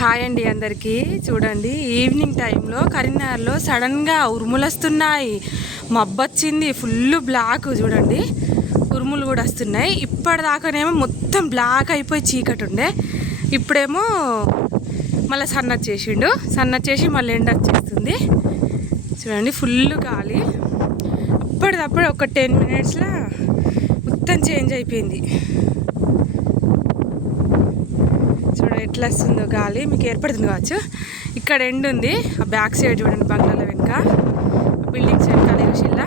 Hi అండి అందరికీ. చూడండి ఈవినింగ్ టైంలో కరీంనగర్లో సడన్గా ఉరుములు వస్తున్నాయి మబ్బొచ్చింది ఫుల్ బ్లాక్ చూడండి. ఉరుములు కూడా వస్తున్నాయి. ఇప్పటిదాకానేమో మొత్తం బ్లాక్ అయిపోయి చీకటి ఉండే. ఇప్పుడేమో మళ్ళీ సన్న చేసిండు. సన్న చేసి మళ్ళీ ఎండ వచ్చేస్తుంది. చూడండి ఫుల్ గాలి. అప్పటిదప్పుడు ఒక టెన్ మినిట్స్లో మొత్తం చేంజ్ అయిపోయింది చూడండి ఎట్లా వస్తుందో గాలి మీకు ఏర్పడుతుంది కావచ్చు. ఇక్కడ ఎండ్ ఉంది. ఆ బ్యాక్ సైడ్ చూడండి బంగ్లాల వెనుక. బిల్డింగ్స్ సైడ్ చూసిల్లా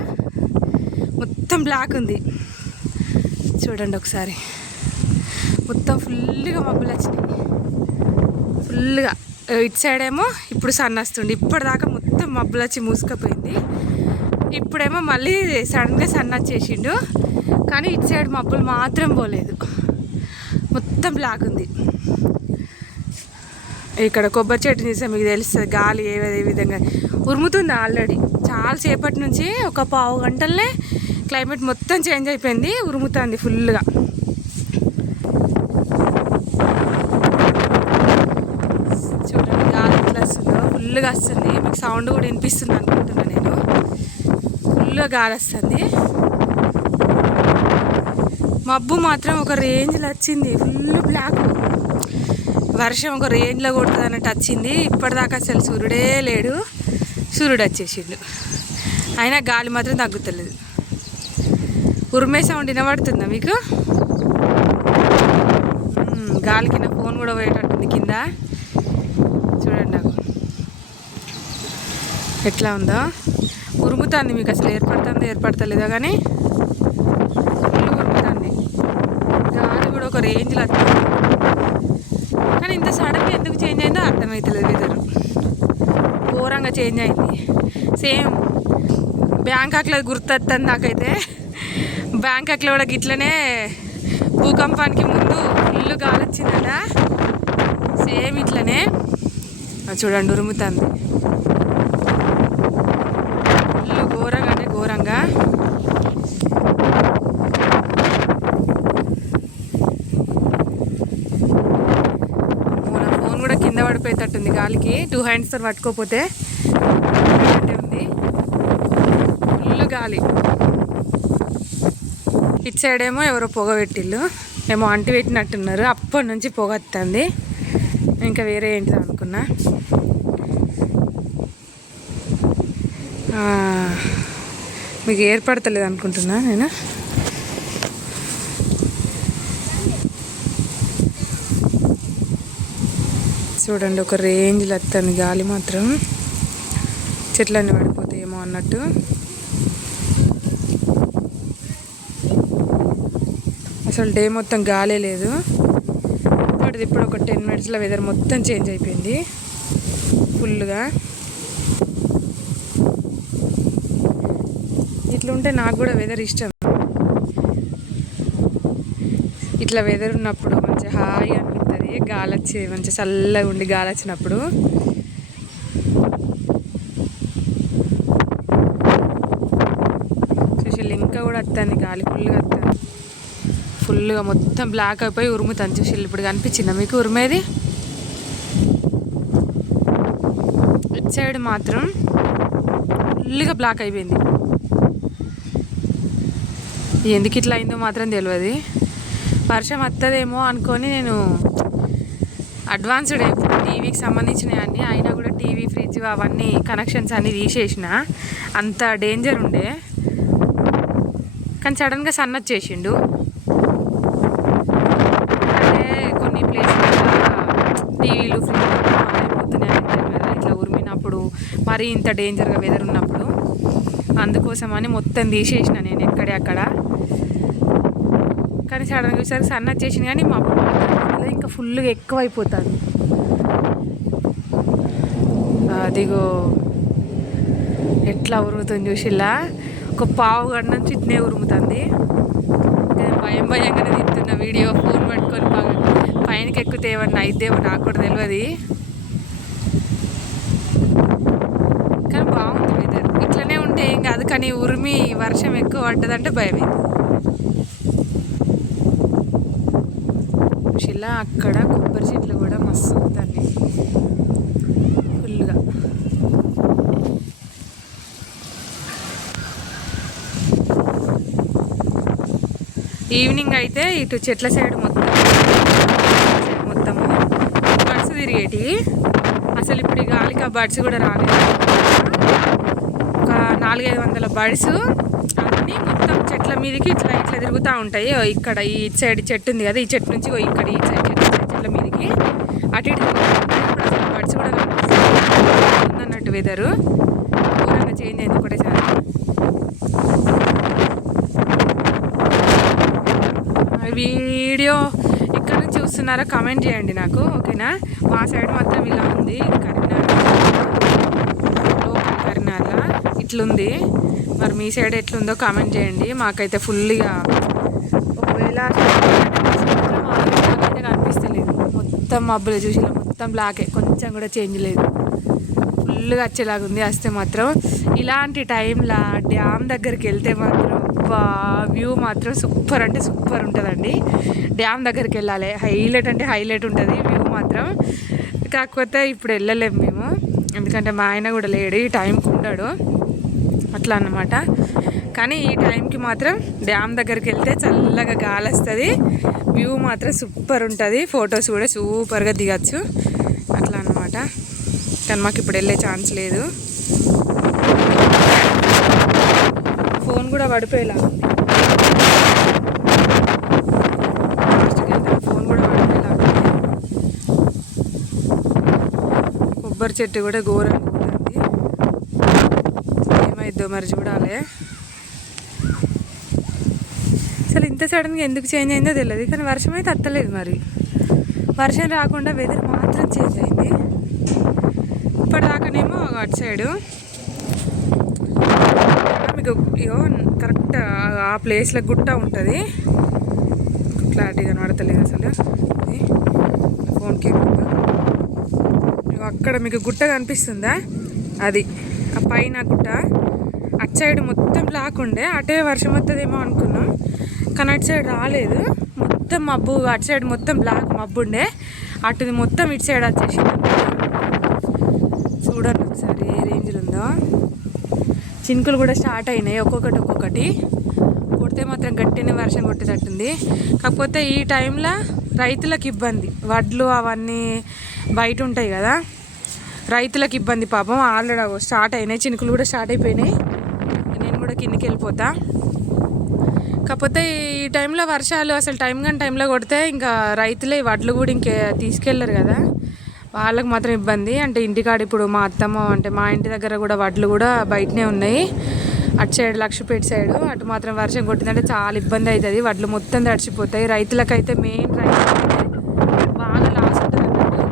మొత్తం బ్లాక్ ఉంది. చూడండి ఒకసారి. మొత్తం ఫుల్గా మబ్బులు వచ్చినాయి. ఫుల్గా ఇటు సైడ్ ఏమో ఇప్పుడు సన్ వస్తుంది. ఇప్పటిదాకా మొత్తం మబ్బులు వచ్చి మూసుకుపోయింది. ఇప్పుడేమో మళ్ళీ సడన్గా సన్ వచ్చేసిండు. కానీ ఇటు సైడ్ మబ్బులు మాత్రం పోలేదు. మొత్తం బ్లాక్ ఉంది. ఇక్కడ కొబ్బరి చెట్టు చూస్తే మీకు తెలుస్తుంది గాలి ఏ విధంగా ఉరుముతుంది ఆల్రెడీ చాలాసేపటి నుంచి ఒక పావు గంటలనే క్లైమేట్ మొత్తం చేంజ్ అయిపోయింది ఉరుముతుంది ఫుల్గా చూడండి గాలి ఎట్లా వస్తుందో. ఫుల్గా వస్తుంది. మీకు సౌండ్ కూడా వినిపిస్తుంది అనుకుంటున్నాను నేను. ఫుల్గా గాలి వస్తుంది. మబ్బు మాత్రం ఒక రేంజ్లో వచ్చింది. ఫుల్ బ్లాక్ వర్షం ఒక రేంజ్లో కొడుతుంది అన్నట్టు వచ్చింది ఇప్పటిదాకా అసలు సూర్యుడే లేడు. సూర్యుడు వచ్చేసిండు. అయినా గాలి మాత్రం తగ్గుతలేదు. ఉరిమే సౌండ్ వినబడుతుందా మీకు? గాలి కింద ఫోన్ కూడా పోయేటట్టుంది కింద. చూడండి నాకు. ఎట్లా ఉందో. ఉరుముతుంది మీకు అసలు ఏర్పడుతుందో ఏర్పడతలేదో కానీ. ఫుల్ ఉరుముతుంది. గాలి కూడా ఒక రేంజ్లో వచ్చింది కానీ ఇంత సడన్గా ఎందుకు చేంజ్ అయిందో అర్థమవుతలేదు వెదర్. ఘోరంగా చేంజ్ అయింది. సేమ్ బ్యాంకాక్లో గుర్తొస్తుంది నాకైతే. బ్యాంకాక్లో కూడా గిట్లనే భూకంపానికి ముందు ఫుల్ గాలి వచ్చిందట సేమ్ ఇట్లనే. చూడండి ఉరుముతుంది ఫుల్ ఘోరంగా అంటే ఘోరంగా అమ్మో, నా ఫోన్ కూడా కింద ఉంటుంది గాలికి. టూ హ్యాండ్స్తో పట్టుకోపోతే అంటే ఉంది. ఫుల్ గాలి. ఇటు సైడ్ ఏమో ఎవరో పొగ పెట్టిళ్ళు ఏమో అంటి పెట్టినట్టున్నారు. అప్పటి నుంచి పొగ వస్తుంది ఇంకా వేరే ఏంటిదో అనుకున్నా. మీకు ఏర్పడతలేదు అనుకుంటున్నా నేను. చూడండి ఒక రేంజ్లో వస్తుంది గాలి మాత్రం. చెట్లన్నీ పడిపోతాయేమో అన్నట్టు. అసలు డే మొత్తం గాలే లేదు. ఇప్పటిది ఇప్పుడు ఒక టెన్ మినిట్స్లో వెదర్ మొత్తం చేంజ్ అయిపోయింది. ఫుల్గా. ఇట్లా ఉంటే నాకు కూడా వెదర్ ఇష్టం. ఇట్లా వెదర్ ఉన్నప్పుడు మంచి హాయి అనిపిస్తుంది గాలి వచ్చి మంచి చల్లగా ఉండి గాలి వచ్చినప్పుడు చూసి ఇంకా కూడా వస్తుంది గాలి ఫుల్గా వస్తుంది ఫుల్గా మొత్తం బ్లాక్ అయిపోయి ఉరుముతాను చూసి ఇప్పుడు కనిపించిందా మీకు ఉరిమేది? ఇటు సైడ్ మాత్రం ఫుల్గా బ్లాక్ అయిపోయింది. ఎందుకు ఇట్లా అయిందో మాత్రం తెలియదు వర్షం వస్తుందేమో అనుకొని నేను అడ్వాన్స్డ్ ఇప్పుడు టీవీకి సంబంధించినవి అన్నీ అయినా కూడా టీవీ ఫ్రిడ్జ్ అవన్నీ కనెక్షన్స్ అన్నీ తీసేసిన. అంత డేంజర్ ఉండే. కానీ సడన్గా సన్ వచ్చేసిండు. అంటే కొన్ని ప్లేసెస్ టీవీలు ఫ్రిడ్జ్ అయిపోతున్నాయి కదా. ఇట్లా ఉరిమినప్పుడు మరీ ఇంత డేంజర్గా వెదర్ ఉన్నప్పుడు. అందుకోసమని మొత్తం తీసేసిన నేను ఎక్కడే అక్కడ. కానీ సడన్గా సరే సన్ వచ్చేసింది. కానీ మా అది ఇంకా ఫుల్గా ఎక్కువైపోతుంది అదిగో. ఎట్లా ఉరుముతుంది చూసిలా ఒక పావు గంట నుంచి ఇట్నే ఉరుముతుంది. భయం భయంగానే తింటున్న వీడియో ఫోన్ పట్టుకొని బాగా పైనకి ఎక్కితే ఏమన్నా అయిద్దేమో నాకు కూడా తెలియదు కానీ బాగుంది వెదర్ ఇట్లనే ఉంటే ఏం కాదు కానీ ఉరిమి వర్షం ఎక్కువ పడ్డదంటే భయమైంది. వల్ల అక్కడ కొబ్బరి చెట్లు కూడా మస్తు ఉంటాయి ఫుల్గా ఈవినింగ్ అయితే ఇటు చెట్ల సైడ్ మొత్తం మొత్తము బర్డ్స్ తిరిగేటి. అసలు ఇప్పుడు గాలికి ఆ బర్డ్స్ కూడా రాలేదు. ఒక నాలుగైదు వందల బర్డ్స్ మీదకి ఇట్లా ఇట్లా తిరుగుతూ ఉంటాయి ఇక్కడ ఈ సైడ్ చెట్టు ఉంది కదా ఈ చెట్టు నుంచి ఓ ఇక్కడ ఈ సైడ్ చెట్టు చెట్ల మీదకి. అటు ఇటు అసలు బడ్స్ కూడా ఉందన్నట్టు వెదరు ఘోరంగా చేంజ్ అయింది ఒకటేసారి. ఆ వీడియో ఇక్కడ నుంచి చూస్తున్నారా? కమెంట్ చేయండి నాకు ఓకేనా? మా సైడ్ మాత్రం ఇలా ఉంది. కరీంనగర్ లోకల్ కరీంనగర్లో ఇట్లుంది మరి మీ సైడ్ ఎట్లుందో కామెంట్ చేయండి. మాకైతే ఫుల్గా ఒకవేళ కనిపిస్తలేదు. మొత్తం మబ్బులు చూసి మొత్తం బ్లాకే కొంచెం కూడా చేంజ్ లేదు. ఫుల్గా వచ్చేలాగా ఉంది వస్తే మాత్రం. ఇలాంటి టైంలో డ్యామ్ దగ్గరికి వెళ్తే మాత్రం వ్యూ మాత్రం సూపర్ అంటే సూపర్ ఉంటుందండి. డ్యామ్ దగ్గరికి వెళ్ళాలి. హైలైట్ అంటే హైలైట్ ఉంటుంది వ్యూ మాత్రం. కాకపోతే ఇప్పుడు వెళ్ళలేము మేము. ఎందుకంటే మా ఆయన కూడా లేడు. ఈ టైంకి ఉండడు. అట్లా అన్నమాట. కానీ ఈ టైంకి మాత్రం డ్యామ్ దగ్గరికి వెళ్తే చల్లగా గాలి వస్తుంది వ్యూ మాత్రం సూపర్ ఉంటుంది. ఫొటోస్ కూడా సూపర్గా దిగచ్చు. అట్లా అన్నమాట. కానీ మాకు ఇప్పుడు వెళ్ళే ఛాన్స్ లేదు. ఫోన్ కూడా పడిపోయేలా ఫోన్ కూడా పడిపోయేలా ఉంది. కొబ్బరి చెట్టు కూడా ఘోరంగా ఉంటుంది మరి చూడాలి. అసలు ఇంత సడన్గా ఎందుకు చేంజ్ అయిందో తెలియదు కానీ వర్షం అయితే అత్తలేదు మరి. వర్షం రాకుండా వెదర్ మాత్రం చేంజ్ అయింది. ఇప్పటిదాకానేమో అటు సైడు మీకు ఇగో కరెక్ట్ ఆ ప్లేస్లో గుట్ట ఉంటుంది. క్లారిటీ కనబడతలేదు అసలు. ఫోన్కి ఇగో అక్కడ మీకు గుట్ట కనిపిస్తుందా? అది. ఆ పైన గుట్ట. అటు సైడ్ మొత్తం బ్లాక్ ఉండే. అటే వర్షం వస్తుందేమో అనుకున్నాం. కానీ అటు సైడ్ రాలేదు. మొత్తం మబ్బు అటు సైడ్ మొత్తం బ్లాక్ మబ్బు ఉండే. అటుది మొత్తం ఇటు సైడ్ వచ్చేసి చూడండి ఒకసారి ఏ రేంజ్లో ఉందో. చినుకులు కూడా స్టార్ట్ అయినాయి. ఒక్కొక్కటి ఒక్కొక్కటి. కొడితే మాత్రం గట్టినే వర్షం కొట్టేటట్టుంది. కాకపోతే ఈ టైంలో రైతులకు ఇబ్బంది. వడ్లు అవన్నీ బయట ఉంటాయి కదా. రైతులకు ఇబ్బంది పాపం. ఆల్రెడీ స్టార్ట్ అయినాయి. చినుకులు కూడా స్టార్ట్ అయిపోయినాయి. నేను కూడా కిందికి వెళ్ళిపోతా. కాకపోతే ఈ టైంలో వర్షాలు అసలు టైం కానీ టైంలో కొడితే ఇంకా రైతులే వడ్లు కూడా ఇంకే తీసుకెళ్ళరు కదా. వాళ్ళకి మాత్రం ఇబ్బంది. అంటే ఇంటికాడ ఇప్పుడు మా అత్తమ్మ అంటే మా ఇంటి దగ్గర కూడా వడ్లు కూడా బయటనే ఉన్నాయి. అటు సైడ్ లక్షపేట సైడ్ అటు మాత్రం వర్షం కొట్టిందంటే చాలా ఇబ్బంది అవుతుంది. వడ్లు మొత్తం తడిచిపోతాయి రైతులకైతే మెయిన్ రైతులకైతే బాగా లాస్ ఉంటుంది అన్నట్టు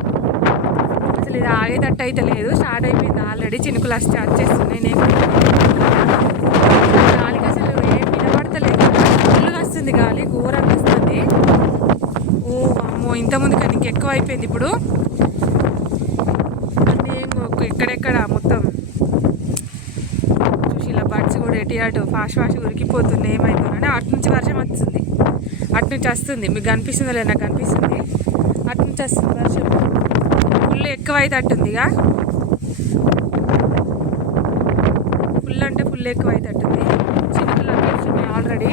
అసలు ఇది ఆగేటట్టు అయితే లేదు. స్టార్ట్ అయిపోయింది ఆల్రెడీ. చినుకులు స్టార్ట్ చేస్తున్నాయి. నేను గాలికి అసలు ఏం వినపడతలేదు ఫుల్గా వస్తుంది గాలి ఘోరంగా వస్తుంది. ఓ అమ్మో ఇంతకుముందు కానీ ఇంకెక్కువ అయిపోయింది ఇప్పుడు. అన్నీ ఎక్కడెక్కడ మొత్తం చూసి ఇలా బడ్స్ కూడా ఎటు అటు ఫాస్ట్ ఫాస్ట్ ఉరికిపోతుంది ఏమైందోనని అటు నుంచి వర్షం వస్తుంది. అటు నుంచి వస్తుంది. మీకు కనిపిస్తుందో లేదు నాకు కనిపిస్తుంది. అటు నుంచి వస్తుంది వర్షం. ఫుల్ ఎక్కువ అయితే ఇక ఫుల్ అంటే ఫుల్ ఎక్కువ అయితే అట్టుంది చినుకులు వచ్చేస్తున్నాయి ఆల్రెడీ.